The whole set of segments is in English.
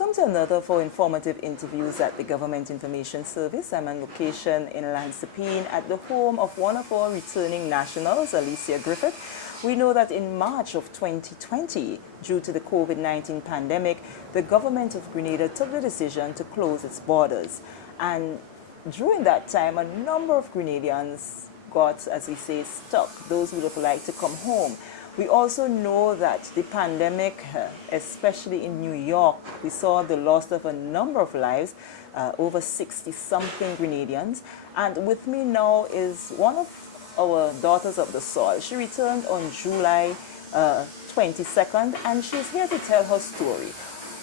Welcome to another of our informative interviews at the Government Information Service. I'm on location in Lansepine at the home of one of our returning nationals, Alicia Griffith. We know that in March of 2020, due to the COVID-19 pandemic, the government of Grenada took the decision to close its borders. And during that time, a number of Grenadians got, as we say, stuck, those who would have liked to come home. We also know that the pandemic, especially in New York, we saw the loss of a number of lives, over 60-something Grenadians. And with me now is one of our daughters of the soil. She returned on July 22nd, and she's here to tell her story.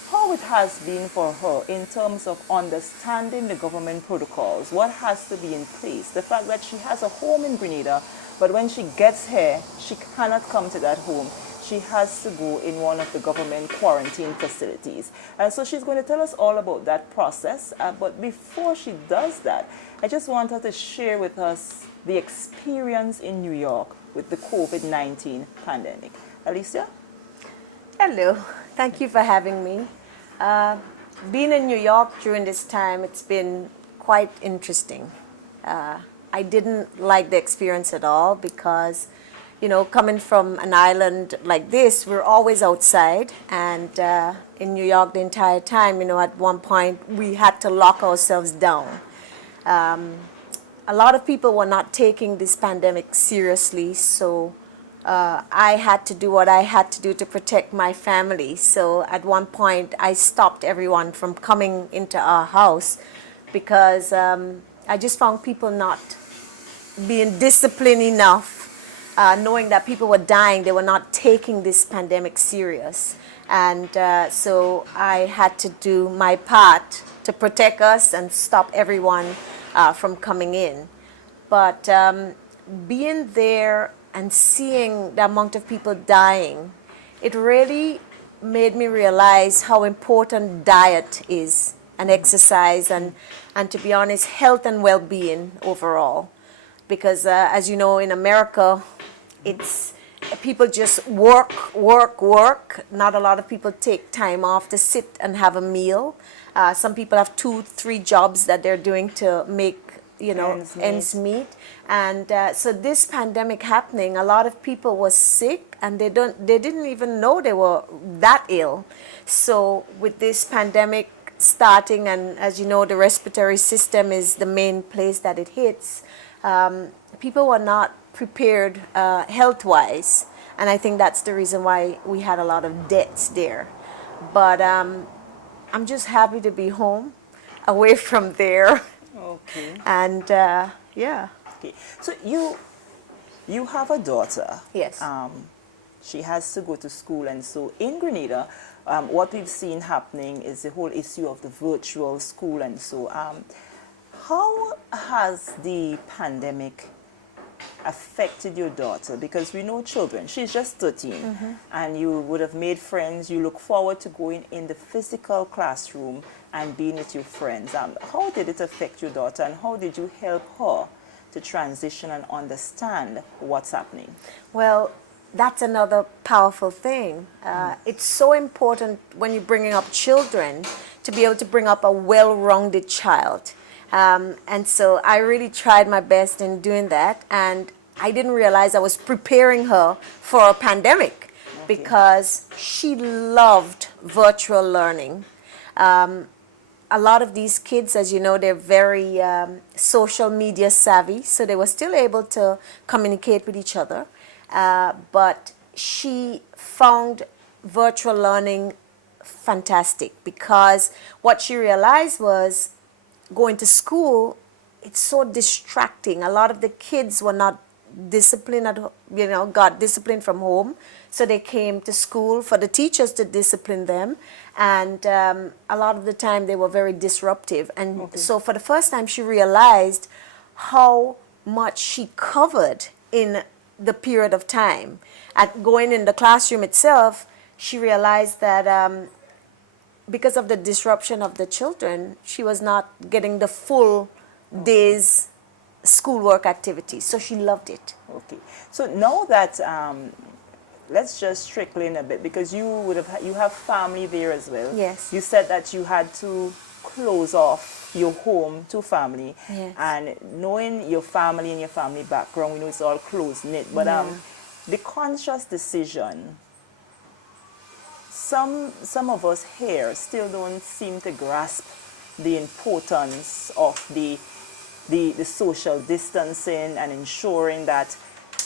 How it has been for her in terms of understanding the government protocols, what has to be in place, the fact that she has a home in Grenada, but when she gets here, she cannot come to that home. She has to go in one of the government quarantine facilities. And so she's going to tell us all about that process. But before she does that, I just want her to share with us the experience in New York with the COVID-19 pandemic. Alicia? Hello. Thank you for having me. Being in New York during this time, it's been quite interesting. I didn't like the experience at all because, you know, coming from an island like this, we're always outside. And in New York the entire time, you know, at one point we had to lock ourselves down. A lot of people were not taking this pandemic seriously, so I had to do what I had to do to protect my family. So at one point I stopped everyone from coming into our house because I just found people not being disciplined enough, knowing that people were dying. They were not taking this pandemic serious. And so I had to do my part to protect us and stop everyone from coming in. But being there and seeing the amount of people dying, it really made me realize how important diet is, and exercise, and to be honest, health and well-being overall. Because as you know, in America, it's people just work. Not a lot of people take time off to sit and have a meal. Some people have 2-3 jobs that they're doing to make, you know, ends meet. And so this pandemic happening, a lot of people were sick and they didn't even know they were that ill. So with this pandemic starting, and as you know, the respiratory system is the main place that it hits, people were not prepared health-wise, and I think that's the reason why we had a lot of deaths there. But I'm just happy to be home, away from there. Okay. And yeah. Okay. So you have a daughter. Yes. She has to go to school, and so in Grenada, what we've seen happening is the whole issue of the virtual school. And so how has the pandemic affected your daughter? Because we know children, she's just 13, and you would have made friends. You look forward to going in the physical classroom and being with your friends. How did it affect your daughter, and how did you help her to transition and understand what's happening? Well, that's another powerful thing. It's so important when you're bringing up children to be able to bring up a well-rounded child. And so I really tried my best in doing that, and I didn't realize I was preparing her for a pandemic. Okay. Because she loved virtual learning. A lot of these kids, as you know, they're very social media savvy, so they were still able to communicate with each other. But she found virtual learning fantastic because what she realized was going to school, it's so distracting. A lot of the kids were not disciplined, got disciplined from home. So they came to school for the teachers to discipline them. And a lot of the time they were very disruptive. And so for the first time, she realized how much she covered in the period of time. At going in the classroom itself, she realized that because of the disruption of the children, she was not getting the full day's schoolwork activities. So she loved it. Okay. So now that let's just trickle in a bit, because you have family there as well. Yes. You said that you had to close off your home to family. Yes. And knowing your family and your family background, we know it's all close knit. But the conscious decision, some of us here still don't seem to grasp the importance of the social distancing and ensuring that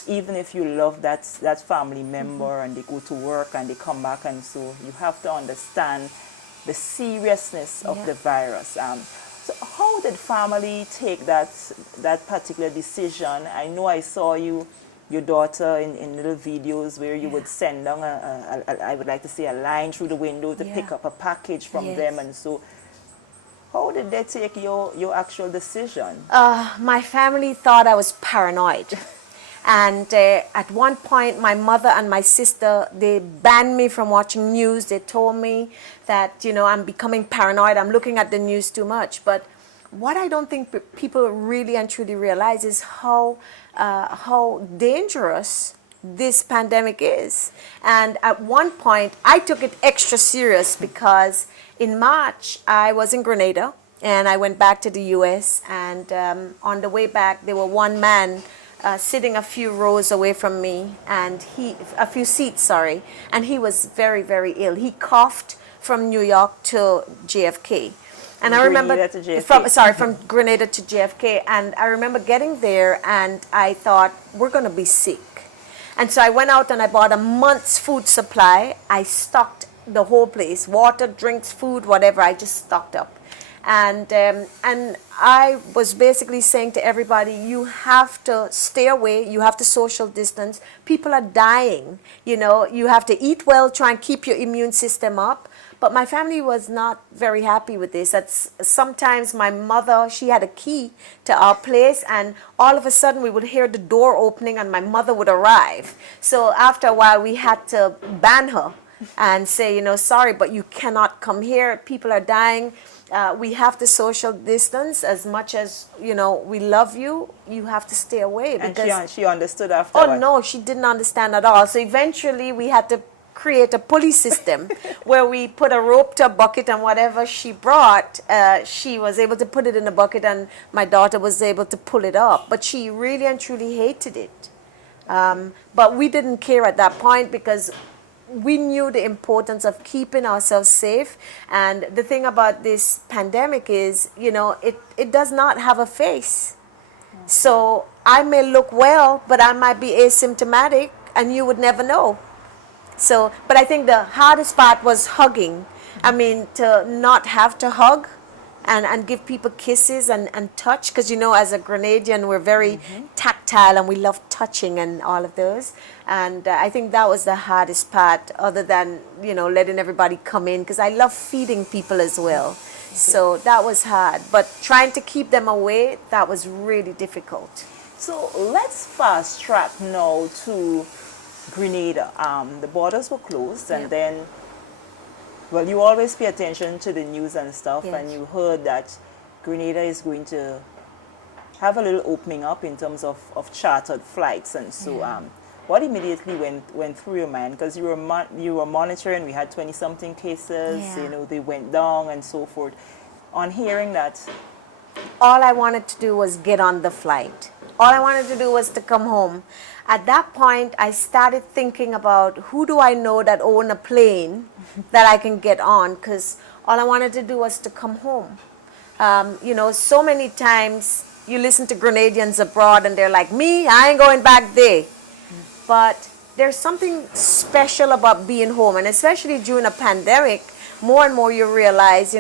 even if you love that family member and they go to work and they come back, and so you have to understand the seriousness of the virus. So how did family take that particular decision? I know I saw your daughter in little videos where you would send down I would like to say a line through the window to pick up a package from them, and so how did they take your actual decision? My family thought I was paranoid. And at one point, my mother and my sister, they banned me from watching news. They told me that, I'm becoming paranoid. I'm looking at the news too much. But what I don't think people really and truly realize is how dangerous this pandemic is. And at one point, I took it extra serious because in March, I was in Grenada and I went back to the US. And on the way back, there were one man sitting a few rows away from me, and a few seats, sorry, and he was very, very ill. He coughed from New York to JFK. And I remember from Grenada to JFK, and I remember getting there and I thought, we're going to be sick. And so I went out and I bought a month's food supply. I stocked the whole place, water, drinks, food, whatever. I just stocked up. And I was basically saying to everybody, you have to stay away, you have to social distance. People are dying, you have to eat well, try and keep your immune system up. But my family was not very happy with this. Sometimes my mother, she had a key to our place, and all of a sudden we would hear the door opening and my mother would arrive. So after a while we had to ban her and say, sorry, but you cannot come here. People are dying. We have to social distance as much as, we love you. You have to stay away. And she understood after. Oh, no, she didn't understand at all. So eventually we had to create a pulley system where we put a rope to a bucket, and whatever she brought, she was able to put it in the bucket, and my daughter was able to pull it up. But she really and truly hated it. But we didn't care at that point because we knew the importance of keeping ourselves safe. And the thing about this pandemic is, it does not have a face. Okay. So I may look well, but I might be asymptomatic and you would never know. So, but I think the hardest part was hugging. I mean, to not have to hug and give people kisses and touch, because as a Grenadian we're very tactile and we love touching and all of those. And I think that was the hardest part, other than letting everybody come in, because I love feeding people as well. So that was hard, but trying to keep them away, that was really difficult. So let's fast track now to Grenada. The borders were closed, and then, well, you always pay attention to the news and stuff, and you heard that Grenada is going to have a little opening up in terms of chartered flights, and so what immediately went through your mind? Because you were monitoring, we had 20-something cases, they went down and so forth. On hearing that, all I wanted to do was get on the flight. All I wanted to do was to come home. At that point, I started thinking about who do I know that own a plane that I can get on, because all I wanted to do was to come home. So many times you listen to Grenadians abroad and they're like, me, I ain't going back there. But there's something special about being home, and especially during a pandemic, more and more you realize,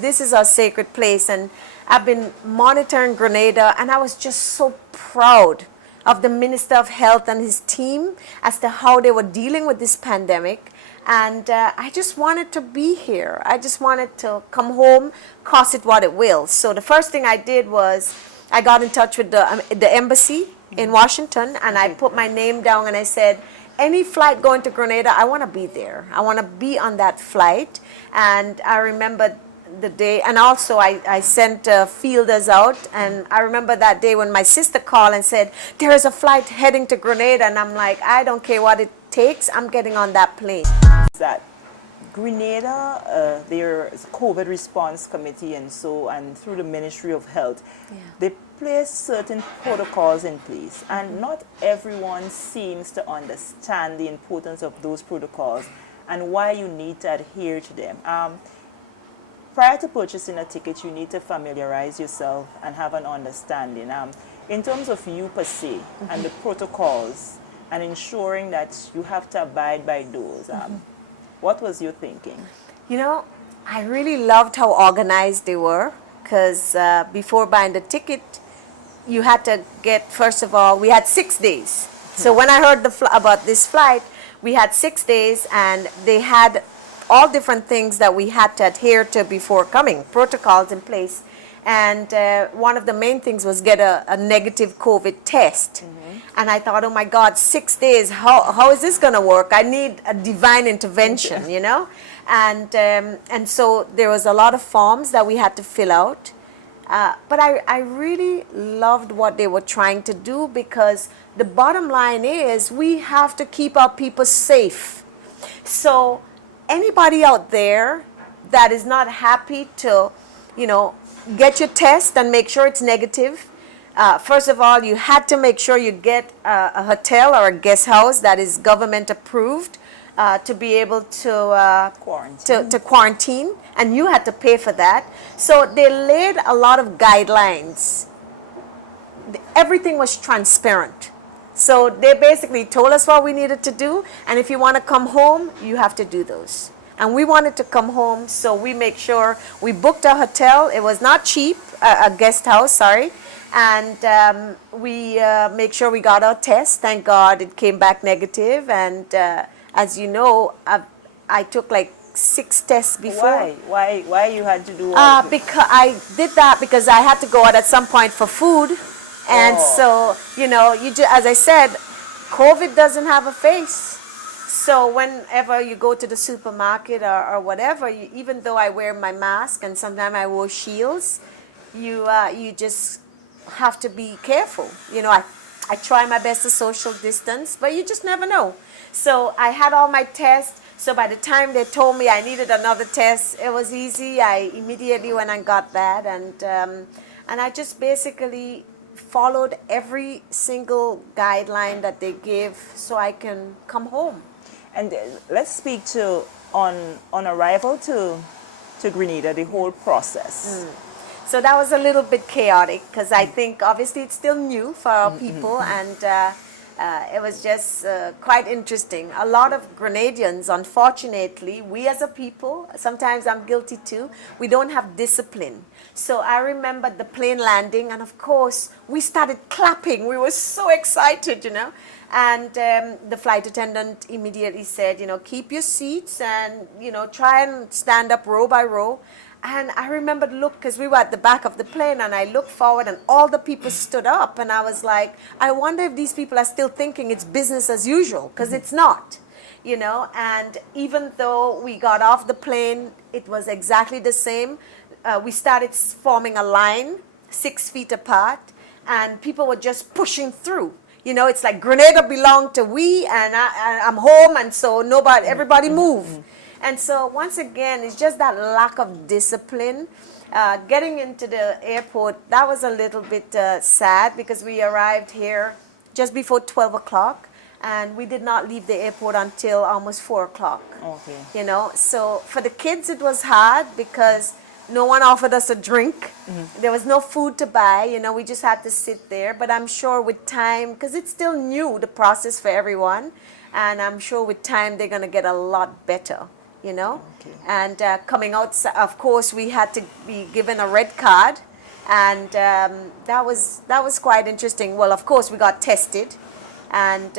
this is our sacred place. And I've been monitoring Grenada, and I was just so proud of the Minister of Health and his team as to how they were dealing with this pandemic. And I just wanted to be here. I just wanted to come home, cost it what it will. So the first thing I did was I got in touch with the embassy in Washington, and I put my name down and I said, any flight going to Grenada, I want to be there. I want to be on that flight. And I remember the day, and also I sent fielders out, and I remember that day when my sister called and said, there is a flight heading to Grenada, and I'm like, I don't care what it takes, I'm getting on that plane. That Grenada, there's COVID response committee and through the Ministry of Health, they place certain protocols in place, and not everyone seems to understand the importance of those protocols and why you need to adhere to them. Prior to purchasing a ticket, you need to familiarize yourself and have an understanding. In terms of you per se and the protocols and ensuring that you have to abide by those, what was your thinking? You know, I really loved how organized they were, because before buying the ticket, you had to get, first of all, we had 6 days. So when I heard about this flight, we had 6 days, and they had all different things that we had to adhere to before coming, protocols in place. And one of the main things was get a negative COVID test. And I thought, oh my God, 6 days, how is this going to work? I need a divine intervention, you know? And so there was a lot of forms that we had to fill out. But I really loved what they were trying to do, because the bottom line is we have to keep our people safe. So anybody out there that is not happy to, you know, get your test and make sure it's negative. First of all, you had to make sure you get a hotel or a guest house that is government approved to be able to quarantine, and you had to pay for that. So they laid a lot of guidelines. Everything was transparent. So they basically told us what we needed to do, and if you want to come home, you have to do those. And we wanted to come home, so we make sure we booked a hotel. It was not cheap, a guest house, sorry. And we make sure we got our test. Thank God it came back negative. And as you know, I took like 6 tests before. Why you had to do all because I did that because I had to go out at some point for food. And so, you know, as I said, COVID doesn't have a face. So whenever you go to the supermarket or whatever, even though I wear my mask and sometimes I wear shields, you just have to be careful. You know, I try my best to social distance, but you just never know. So I had all my tests. So by the time they told me I needed another test, it was easy. I immediately went and got that, and I just basically followed every single guideline that they gave so I can come home. And let's speak to on arrival to Grenada, the whole process. So that was a little bit chaotic, because I think obviously it's still new for our people, and it was just quite interesting. A lot of Grenadians, unfortunately, we as a people, sometimes I'm guilty too, we don't have discipline. So I remember the plane landing, and of course we started clapping. We were so excited, you know. And the flight attendant immediately said, you know, keep your seats and, you know, try and stand up row by row. And I remember because we were at the back of the plane, and I looked forward and all the people stood up, and I was like, I wonder if these people are still thinking it's business as usual, because it's not, you know. And even though we got off the plane, it was exactly the same. We started forming a line 6 feet apart, and people were just pushing through. You know, it's like Grenada belonged to we, and I'm home, and so everybody move. And so once again, it's just that lack of discipline. Getting into the airport, that was a little bit sad, because we arrived here just before 12 o'clock, and we did not leave the airport until almost 4 o'clock. Okay. You know, so for the kids it was hard, because no one offered us a drink. There was no food to buy. You know, we just had to sit there. But I'm sure with time, because it's still new, the process for everyone, and I'm sure with time they're going to get a lot better, you know. Okay. And coming out, of course, we had to be given a red card, and that was quite interesting. Well, of course, we got tested, and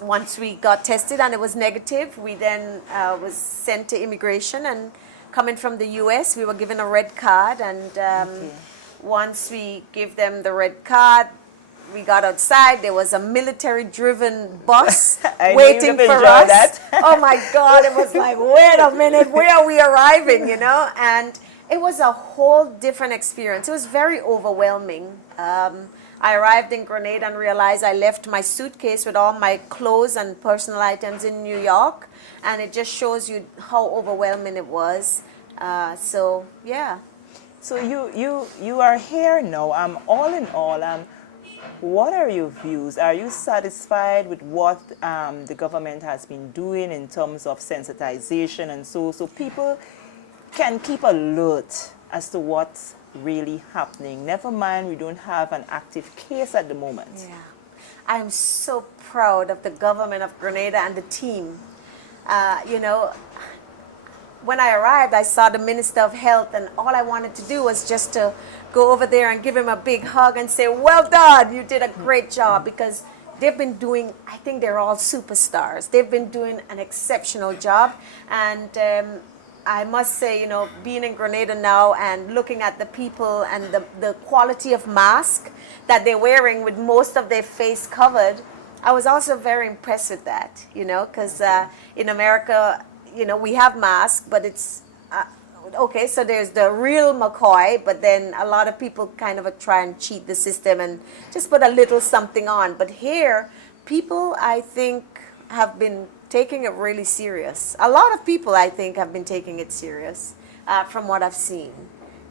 once we got tested and it was negative, we then was sent to immigration. And coming from the US, we were given a red card, and once we give them the red card, we got outside. There was a military-driven bus waiting for us. That. Oh my God! It was like, wait a minute, where are we arriving? You know, and it was a whole different experience. It was very overwhelming. I arrived in Grenada and realized I left my suitcase with all my clothes and personal items in New York, and it just shows you how overwhelming it was. So yeah. So you are here now. All in all, what are your views? Are you satisfied with what the government has been doing in terms of sensitization and so people can keep alert as to what's really happening? Never mind, we don't have an active case at the moment. Yeah. I'm so proud of the government of Grenada and the team. You know, when I arrived, I saw the Minister of Health, and all I wanted to do was just to go over there and give him a big hug and say, well done, you did a great job, because they've been doing, I think they're all superstars. They've been doing an exceptional job. And I must say, you know, being in Grenada now and looking at the people and the quality of mask that they're wearing with most of their face covered, I was also very impressed with that, you know, because in America, you know, we have masks, but it's, okay, so there's the real McCoy, but then a lot of people kind of try and cheat the system and just put a little something on. But here, people, I think, have been taking it really serious. A lot of people, I think, have been taking it serious from what I've seen.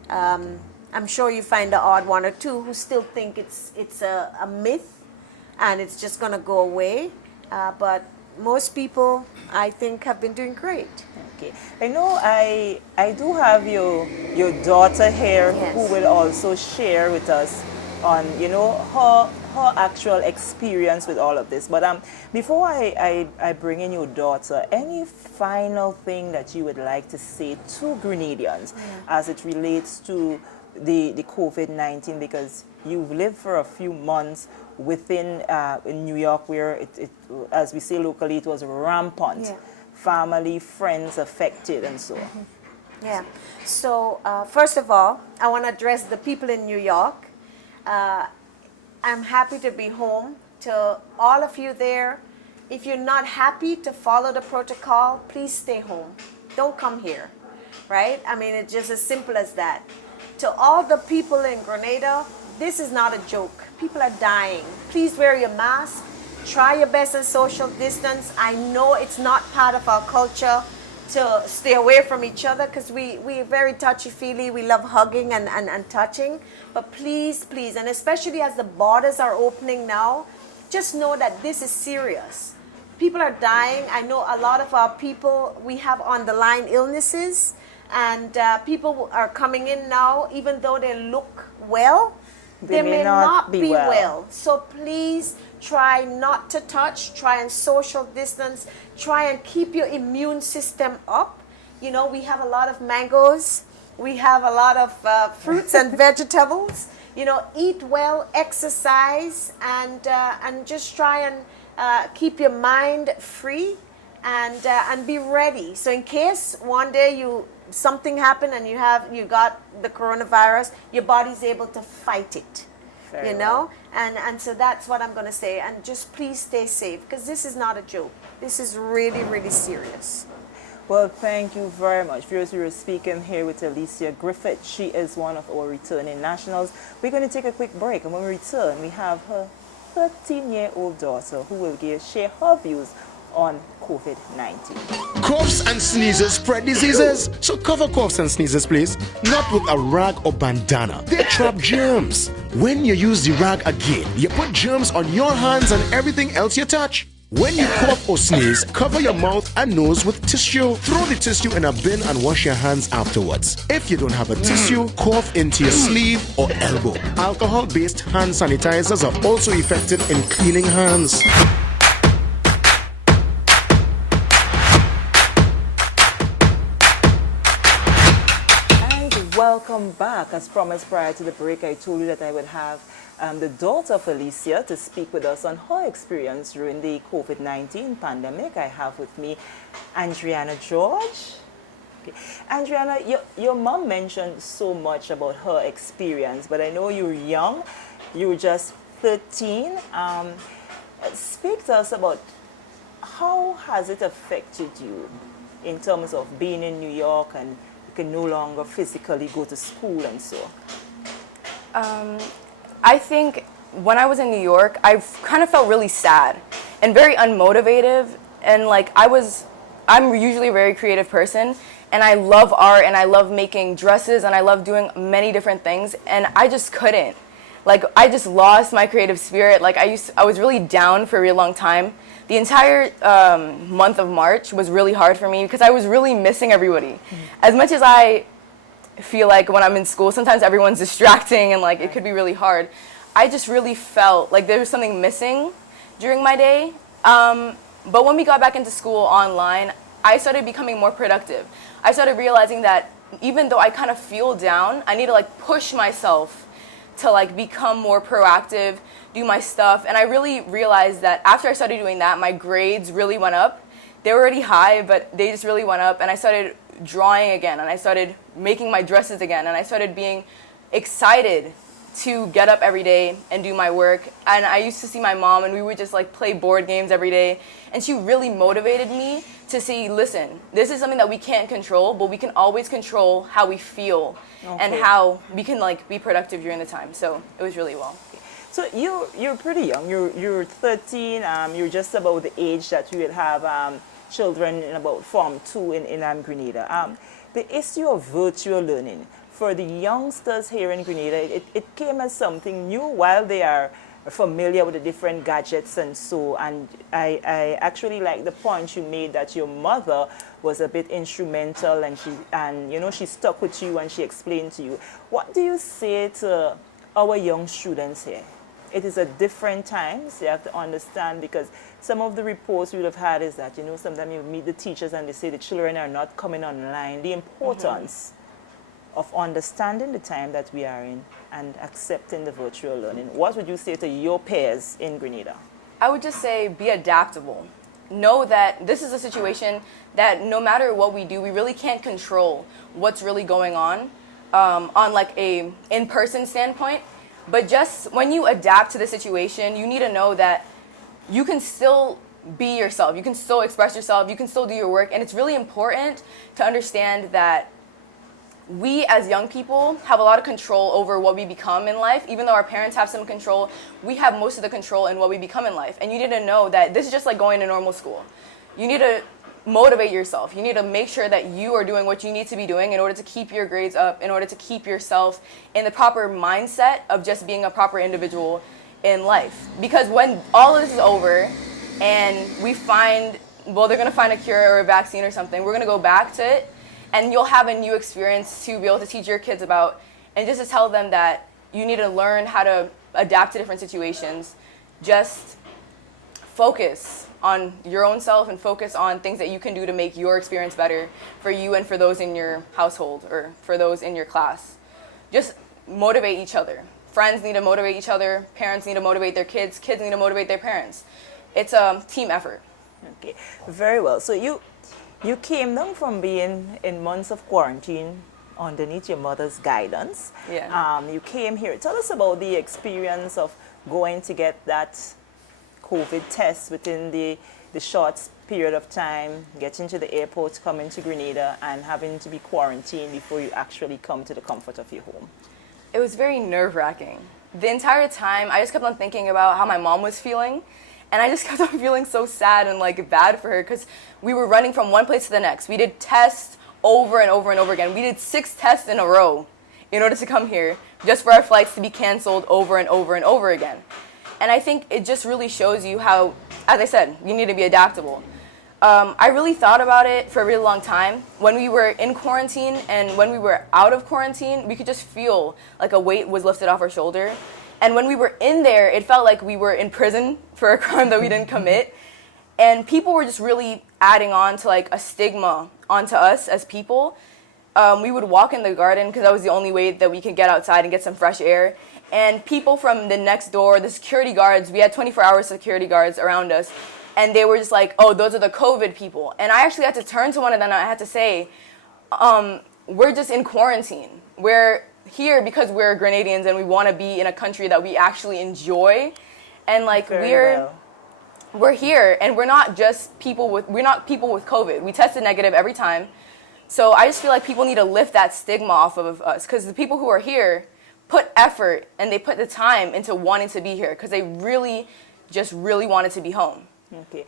I'm sure you find the odd one or two who still think it's a myth and it's just going to go away. But most people, I think, have been doing great. Okay. I know I do have your daughter here, Yes. who will also share with us on, you know, her actual experience with all of this. But before I bring in your daughter, any final thing that you would like to say to Grenadians as it relates to the COVID-19, because you've lived for a few months within in New York, where it, as we say locally, it was rampant. Yeah. Family, friends affected, and so on. Yeah. So first of all, I want to address the people in New York. I'm happy to be home. To all of you there, if you're not happy to follow the protocol, please stay home. Don't come here, right? I mean, it's just as simple as that. To all the people in Grenada, this is not a joke. People are dying. Please wear your mask. Try your best in social distance. I know it's not part of our culture to stay away from each other, because we're very touchy-feely. We love hugging and touching. But please, please, and especially as the borders are opening now, just know that this is serious. People are dying. I know a lot of our people, we have on the line illnesses, and people are coming in now, even though they look well, they may not be well. So please try not to touch, try and social distance, try and keep your immune system up. You know, we have a lot of mangoes, we have a lot of fruits and vegetables. You know, eat well, exercise, and just try and keep your mind free and be ready. So in case one day something happened and you got the coronavirus, your body's able to fight it. Very you know, and so that's what I'm going to say. And just please stay safe, because this is not a joke. This is really, really serious. Well, thank you very much. Viewers, we were speaking here with Alicia Griffith. She is one of our returning nationals. We're going to take a quick break, and when we return, we have her 13-year-old daughter who will share her views on COVID-19. Coughs and sneezes spread diseases, so cover coughs and sneezes, please. Not with a rag or bandana. They trap germs. When you use the rag again, you put germs on your hands and everything else you touch. When you cough or sneeze, cover your mouth and nose with tissue. Throw the tissue in a bin and wash your hands afterwards. If you don't have a tissue, cough into your sleeve or elbow. Alcohol-based hand sanitizers are also effective in cleaning hands. Welcome back. As promised prior to the break, I told you that I would have the daughter of Alicia to speak with us on her experience during the COVID-19 pandemic. I have with me Adriana George. Okay. Adriana, your mom mentioned so much about her experience, but I know you're young. You were just 13. Speak to us about how has it affected you in terms of being in New York and you can no longer physically go to school and so. I think when I was in New York, I kind of felt really sad and very unmotivated. And like I'm usually a very creative person, and I love art and I love making dresses and I love doing many different things, and I just couldn't. Like I just lost my creative spirit. Like I was really down for a really long time. The entire month of March was really hard for me because I was really missing everybody. As much as I feel like when I'm in school, sometimes everyone's distracting and like it could be really hard, I just really felt like there was something missing during my day. But when we got back into school online, I started becoming more productive. I started realizing that even though I kind of feel down, I need to like push myself to like become more proactive, do my stuff. And I really realized that after I started doing that, my grades really went up. They were already high, but they just really went up. And I started drawing again, and I started making my dresses again, and I started being excited to get up every day and do my work. And I used to see my mom, and we would just like play board games every day, and she really motivated me to see, listen, this is something that we can't control, but we can always control how we feel and how we can like be productive during the time. So it was really well. So you're pretty young. You're 13. You're just about the age that you would have children in about Form 2 in Grenada. The issue of virtual learning for the youngsters here in Grenada, it came as something new while they are familiar with the different gadgets and so. And I actually like the point you made that your mother was a bit instrumental, and you know, she stuck with you and she explained to you. What do you say to our young students here? It is a different times, you have to understand, because some of the reports we would have had is that, you know, sometimes you meet the teachers and they say the children are not coming online. The importance of understanding the time that we are in and accepting the virtual learning. What would you say to your peers in Grenada? I would just say be adaptable. Know that this is a situation that no matter what we do, we really can't control what's really going on like a in-person standpoint. But just when you adapt to the situation, you need to know that you can still be yourself. You can still express yourself. You can still do your work. And it's really important to understand that we as young people have a lot of control over what we become in life. Even though our parents have some control, we have most of the control in what we become in life. And you need to know that this is just like going to normal school. You need to motivate yourself. You need to make sure that you are doing what you need to be doing in order to keep your grades up, in order to keep yourself in the proper mindset of just being a proper individual in life. Because when all of this is over and we find, well, they're going to find a cure or a vaccine or something, we're going to go back to it, and you'll have a new experience to be able to teach your kids about, and just to tell them that you need to learn how to adapt to different situations. Just focus on your own self and focus on things that you can do to make your experience better for you and for those in your household or for those in your class. Just motivate each other. Friends need to motivate each other. Parents need to motivate their kids. Kids need to motivate their parents. It's a team effort. Okay, very well. So you came down from being in months of quarantine underneath your mother's guidance. Yeah. You came here. Tell us about the experience of going to get that COVID test within the short period of time, getting to the airport, coming to Grenada, and having to be quarantined before you actually come to the comfort of your home. It was very nerve-wracking. The entire time, I just kept on thinking about how my mom was feeling, and I just kept on feeling so sad and like bad for her because we were running from one place to the next. We did tests over and over and over again. We did 6 tests in a row in order to come here, just for our flights to be canceled over and over and over again. And I think it just really shows you how, as I said, you need to be adaptable. I really thought about it for a really long time. When we were in quarantine and when we were out of quarantine, we could just feel like a weight was lifted off our shoulder. And when we were in there, it felt like we were in prison for a crime that we didn't commit. And people were just really adding on to like a stigma onto us as people. We would walk in the garden because that was the only way that we could get outside and get some fresh air. And people from the next door, the security guards, we had 24-hour security guards around us, and they were just like, oh, those are the COVID people. And I actually had to turn to one of them and I had to say, we're just in quarantine. We're here because we're Grenadians and we want to be in a country that we actually enjoy. And like we're here, and we're not people with COVID. We tested negative every time. So I just feel like people need to lift that stigma off of us, because the people who are here put effort and they put the time into wanting to be here because they really wanted to be home. Okay.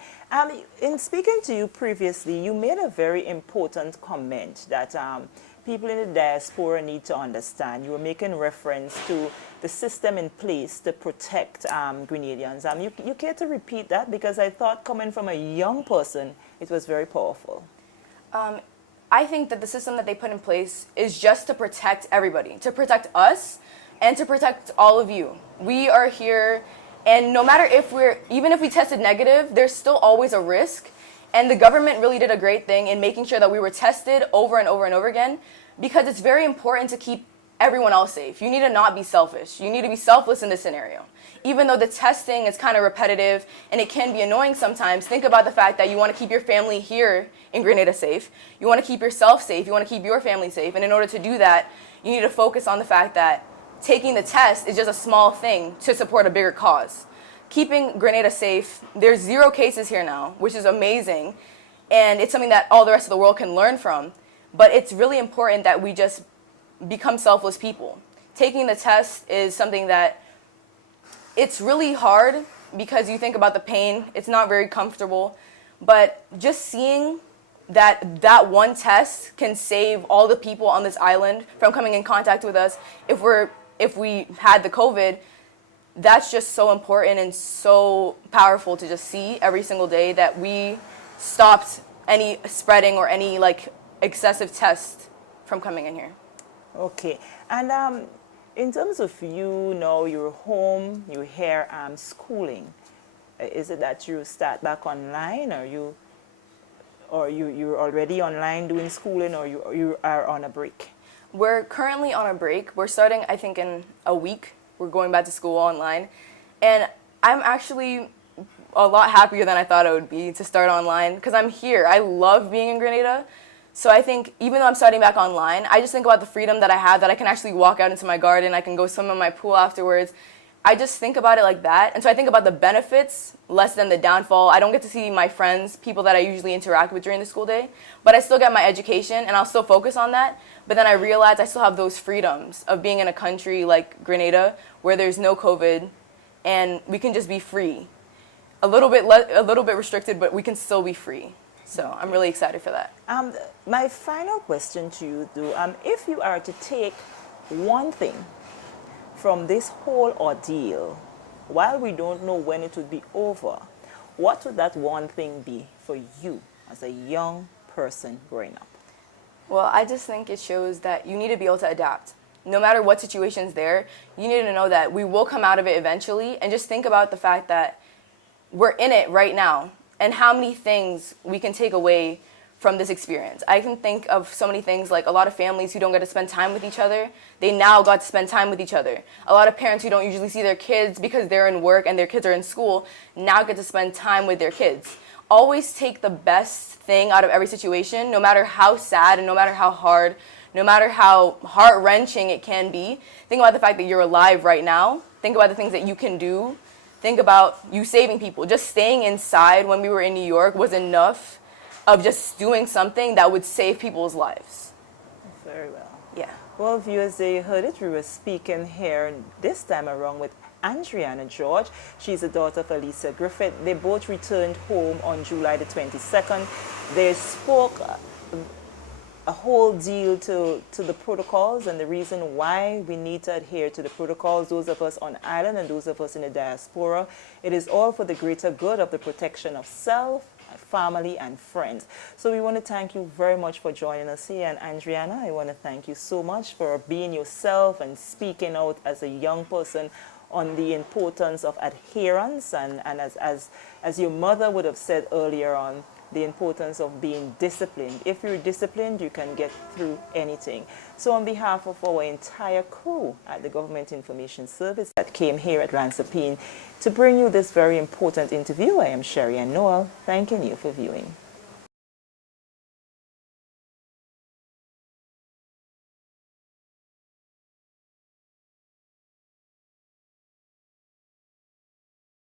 In speaking to you previously, you made a very important comment that people in the diaspora need to understand. You were making reference to the system in place to protect Grenadians. You care to repeat that? Because I thought coming from a young person, it was very powerful. I think that the system that they put in place is just to protect everybody, to protect us and to protect all of you. We are here, and no matter even if we tested negative, there's still always a risk. And the government really did a great thing in making sure that we were tested over and over and over again, because it's very important to keep everyone else safe. You need to not be selfish. You need to be selfless in this scenario. Even though the testing is kind of repetitive and it can be annoying sometimes, think about the fact that you want to keep your family here in Grenada safe. You want to keep yourself safe. You want to keep your family safe. And in order to do that, you need to focus on the fact that taking the test is just a small thing to support a bigger cause. Keeping Grenada safe, there's 0 cases here now, which is amazing, and it's something that all the rest of the world can learn from. But it's really important that we just become selfless people. Taking the test is something that it's really hard because you think about the pain. It's not very comfortable, but just seeing that one test can save all the people on this island from coming in contact with us if we had the COVID. That's just so important and so powerful to just see every single day that we stopped any spreading or any excessive tests from coming in here. Okay. And in terms of you now, you're home, you're here schooling. Is it that you start back online, or you're already online doing schooling, or you are on a break? We're currently on a break. We're starting, I think, in a week. We're going back to school online. And I'm actually a lot happier than I thought I would be to start online because I'm here. I love being in Grenada. So I think even though I'm starting back online, I just think about the freedom that I have, that I can actually walk out into my garden, I can go swim in my pool afterwards. I just think about it like that. And so I think about the benefits less than the downfall. I don't get to see my friends, people that I usually interact with during the school day, but I still get my education and I'll still focus on that. But then I realize I still have those freedoms of being in a country like Grenada where there's no COVID and we can just be free. A little bit restricted, but we can still be free. So I'm really excited for that. My final question to you, though, if you are to take one thing from this whole ordeal, while we don't know when it would be over, what would that one thing be for you as a young person growing up? Well, I just think it shows that you need to be able to adapt. No matter what situation's there, you need to know that we will come out of it eventually, and just think about the fact that we're in it right now and how many things we can take away from this experience. I can think of so many things, like a lot of families who don't get to spend time with each other, they now got to spend time with each other. A lot of parents who don't usually see their kids because they're in work and their kids are in school, now get to spend time with their kids. Always take the best thing out of every situation, no matter how sad and no matter how hard, no matter how heart-wrenching it can be. Think about the fact that you're alive right now. Think about the things that you can do. Think about you saving people. Just staying inside when we were in New York was enough of just doing something that would save people's lives. Very well. Yeah. Well, viewers, they heard it. We were speaking here this time around with Adriana George. She's the daughter of Alicia Griffith. They both returned home on July the 22nd. They spoke a whole deal to the protocols and the reason why we need to adhere to the protocols, those of us on island and those of us in the diaspora. It is all for the greater good of the protection of self, family, and friends. So we want to thank you very much for joining us here. And Adriana, I want to thank you so much for being yourself and speaking out as a young person on the importance of adherence and as your mother would have said earlier on, the importance of being disciplined. If you're disciplined, you can get through anything. So on behalf of our entire crew at the Government Information Service that came here at Lansapine to bring you this very important interview, I am Sherry Ann Noel, thanking you for viewing.